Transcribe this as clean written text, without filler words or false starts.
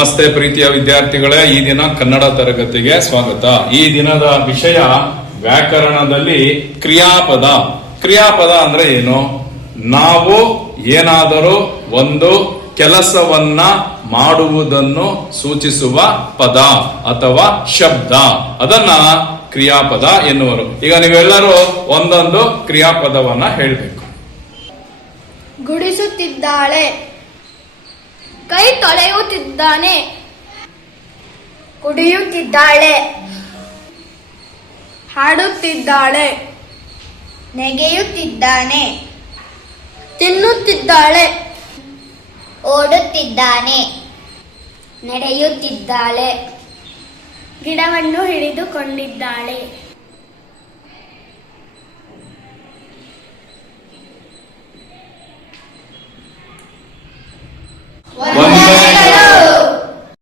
ನಮಸ್ತೆ ಪ್ರೀತಿಯ ವಿದ್ಯಾರ್ಥಿಗಳೇ, ಈ ದಿನ ಕನ್ನಡ ತರಗತಿಗೆ ಸ್ವಾಗತ. ಈ ದಿನದ ವಿಷಯ ವ್ಯಾಕರಣದಲ್ಲಿ ಕ್ರಿಯಾಪದ. ಕ್ರಿಯಾಪದ ಅಂದ್ರೆ ಏನು? ನಾವು ಏನಾದರೂ ಒಂದು ಕೆಲಸವನ್ನ ಮಾಡುವುದನ್ನು ಸೂಚಿಸುವ ಪದ ಅಥವಾ ಶಬ್ದ, ಅದನ್ನ ಕ್ರಿಯಾಪದ ಎನ್ನುವರು. ಈಗ ನೀವೆಲ್ಲರೂ ಒಂದೊಂದು ಕ್ರಿಯಾಪದವನ್ನ ಹೇಳಬೇಕು. ಗುಡಿಸುತ್ತಿದ್ದಾಳೆ, ಕೈ ತೊಳೆಯುತ್ತಿದ್ದಾನೆ, ಕುಡಿಯುತ್ತಿದ್ದಾಳೆ, ಹಾಡುತ್ತಿದ್ದಾಳೆ, ನೆಗೆಯುತ್ತಿದ್ದಾನೆ, ತಿನ್ನುತ್ತಿದ್ದಾಳೆ, ಓಡುತ್ತಿದ್ದಾನೆ, ನಡೆಯುತ್ತಿದ್ದಾಳೆ, ಗಿಡವನ್ನು ಹಿಡಿದುಕೊಂಡಿದ್ದಾಳೆ.